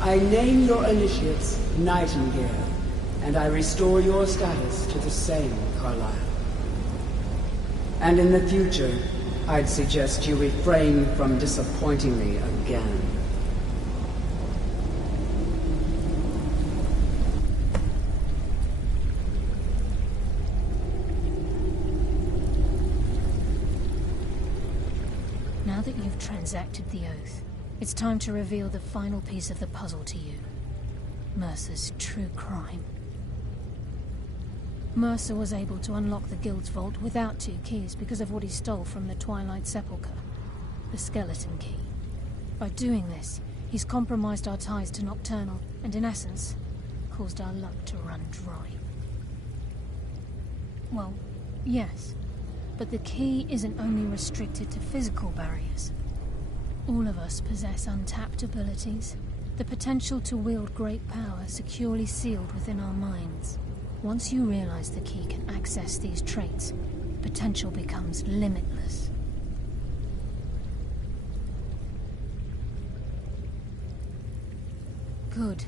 I name your initiates Nightingale, and I restore your status to the same, Carlyle. And in the future, I'd suggest you refrain from disappointing me again. Now that you've transacted the oath, it's time to reveal the final piece of the puzzle to you. Mercer's true crime. Mercer was able to unlock the Guild's vault without 2 keys because of what he stole from the Twilight Sepulchre, the skeleton key. By doing this, he's compromised our ties to Nocturnal, and in essence, caused our luck to run dry. Well, yes, but the key isn't only restricted to physical barriers. All of us possess untapped abilities, the potential to wield great power securely sealed within our minds. Once you realize the key can access these traits, potential becomes limitless. Good.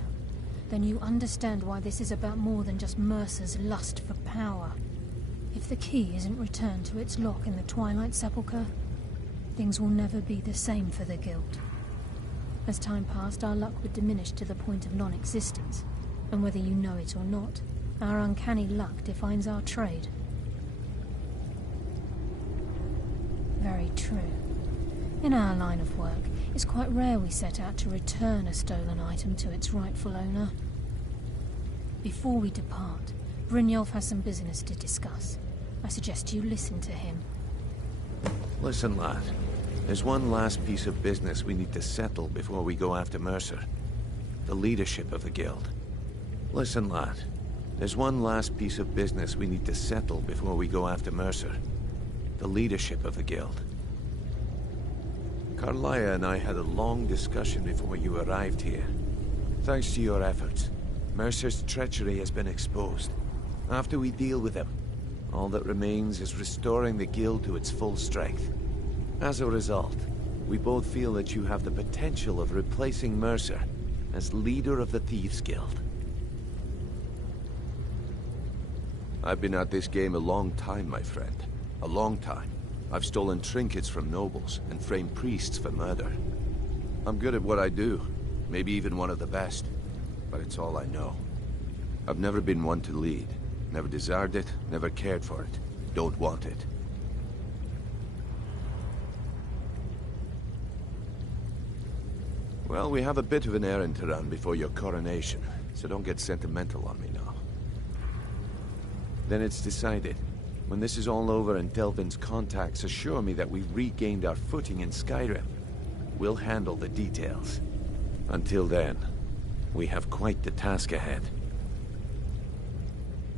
Then you understand why this is about more than just Mercer's lust for power. If the key isn't returned to its lock in the Twilight Sepulchre, things will never be the same for the Guild. As time passed, our luck would diminish to the point of non-existence, and whether you know it or not, our uncanny luck defines our trade. Very true. In our line of work, it's quite rare we set out to return a stolen item to its rightful owner. Before we depart, Brynjolf has some business to discuss. I suggest you listen to him. Listen, lad. There's one last piece of business we need to settle before we go after Mercer. The leadership of the Guild. Listen, lad. There's one last piece of business we need to settle before we go after Mercer. The leadership of the Guild. Carlyle and I had a long discussion before you arrived here. Thanks to your efforts, Mercer's treachery has been exposed. After we deal with him, all that remains is restoring the Guild to its full strength. As a result, we both feel that you have the potential of replacing Mercer as leader of the Thieves' Guild. I've been at this game a long time, my friend. A long time. I've stolen trinkets from nobles and framed priests for murder. I'm good at what I do, maybe even one of the best, but it's all I know. I've never been one to lead. Never desired it, never cared for it. Don't want it. Well, we have a bit of an errand to run before your coronation, so don't get sentimental on me now. Then it's decided. When this is all over and Delvin's contacts assure me that we've regained our footing in Skyrim, we'll handle the details. Until then, we have quite the task ahead.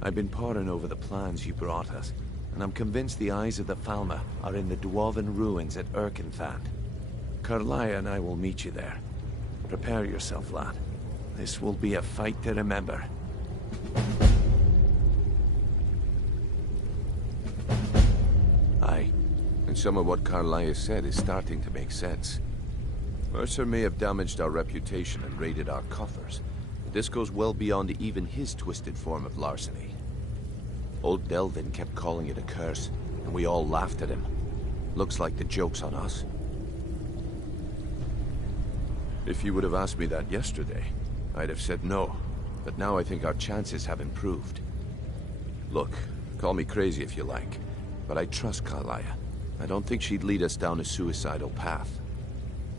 I've been poring over the plans you brought us, and I'm convinced the eyes of the Falmer are in the Dwarven ruins at Erkenthand. Carlyle and I will meet you there. Prepare yourself, lad. This will be a fight to remember. Aye, and some of what Carlyle said is starting to make sense. Mercer may have damaged our reputation and raided our coffers, but this goes well beyond even his twisted form of larceny. Old Delvin kept calling it a curse, and we all laughed at him. Looks like the joke's on us. If you would have asked me that yesterday, I'd have said no, but now I think our chances have improved. Look, call me crazy if you like, but I trust Carlyle. I don't think she'd lead us down a suicidal path.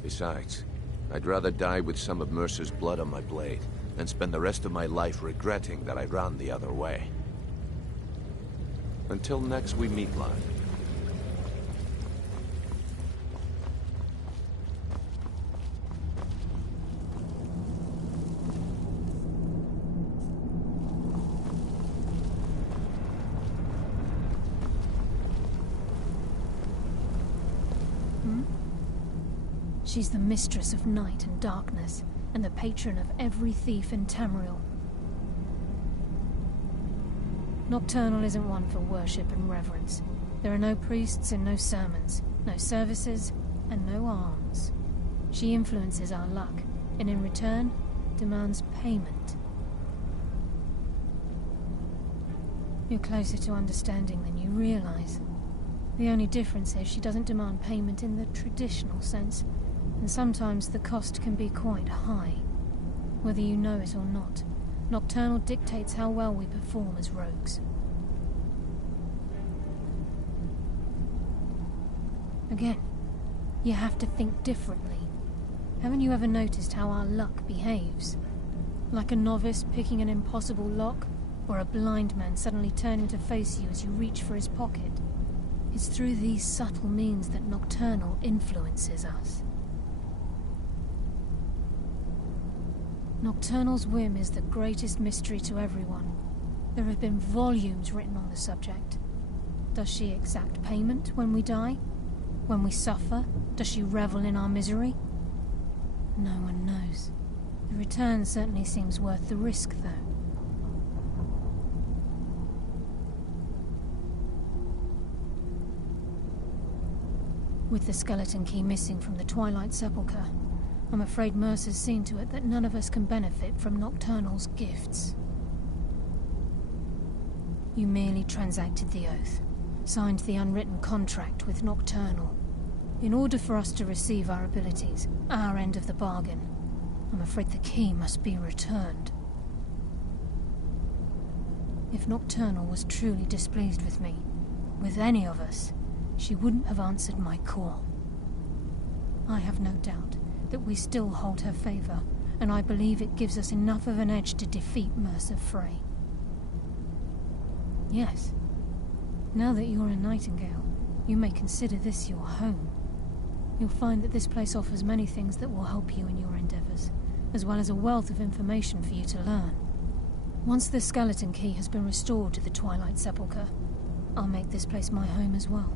Besides, I'd rather die with some of Mercer's blood on my blade than spend the rest of my life regretting that I ran the other way. Until next we meet, lad. She's the mistress of night and darkness, and the patron of every thief in Tamriel. Nocturnal isn't one for worship and reverence. There are no priests and no sermons, no services, and no arms. She influences our luck, and in return, demands payment. You're closer to understanding than you realize. The only difference is she doesn't demand payment in the traditional sense, and sometimes the cost can be quite high. Whether you know it or not, Nocturnal dictates how well we perform as rogues. Again, you have to think differently. Haven't you ever noticed how our luck behaves? Like a novice picking an impossible lock, or a blind man suddenly turning to face you as you reach for his pocket. It's through these subtle means that Nocturnal influences us. Nocturnal's whim is the greatest mystery to everyone. There have been volumes written on the subject. Does she exact payment when we die? When we suffer, does she revel in our misery? No one knows. The return certainly seems worth the risk, though. With the skeleton key missing from the Twilight Sepulchre, I'm afraid Mercer's seen to it that none of us can benefit from Nocturnal's gifts. You merely transacted the oath, signed the unwritten contract with Nocturnal. In order for us to receive our abilities, our end of the bargain, I'm afraid the key must be returned. If Nocturnal was truly displeased with me, with any of us, she wouldn't have answered my call. I have no doubt that we still hold her favor, and I believe it gives us enough of an edge to defeat Mercer Frey. Yes, now that you're a Nightingale, you may consider this your home. You'll find that this place offers many things that will help you in your endeavors, as well as a wealth of information for you to learn. Once the skeleton key has been restored to the Twilight Sepulchre, I'll make this place my home as well.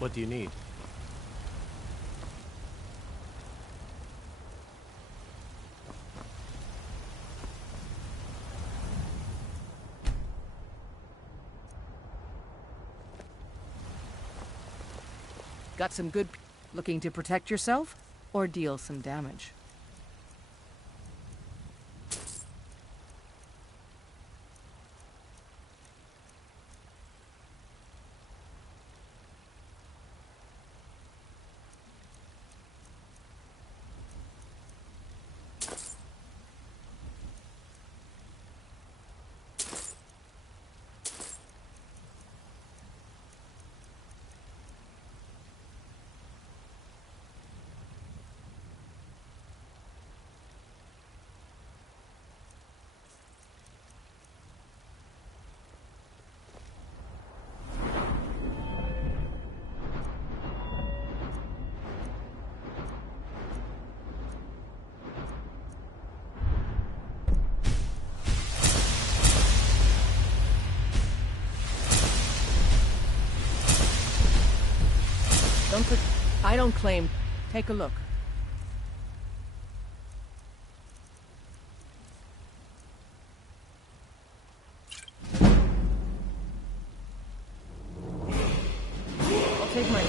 What do you need? Got some good looking to protect yourself or deal some damage? I don't claim. Take a look. I'll take my...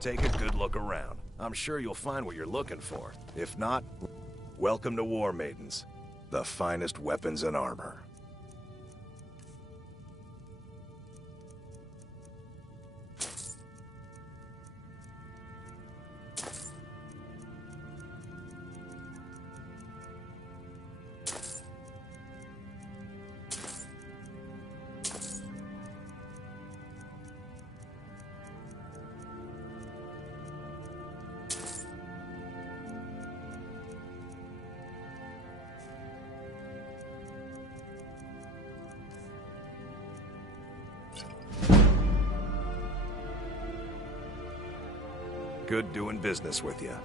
Take a good look around. I'm sure you'll find what you're looking for. If not, welcome to War Maidens. The finest weapons and armor. Good doing business with you.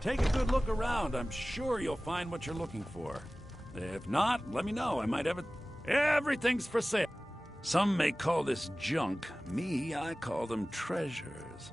Take a good look around. I'm sure you'll find what you're looking for. If not, let me know. I might have it. Everything's for sale. Some may call this junk. Me, I call them treasures.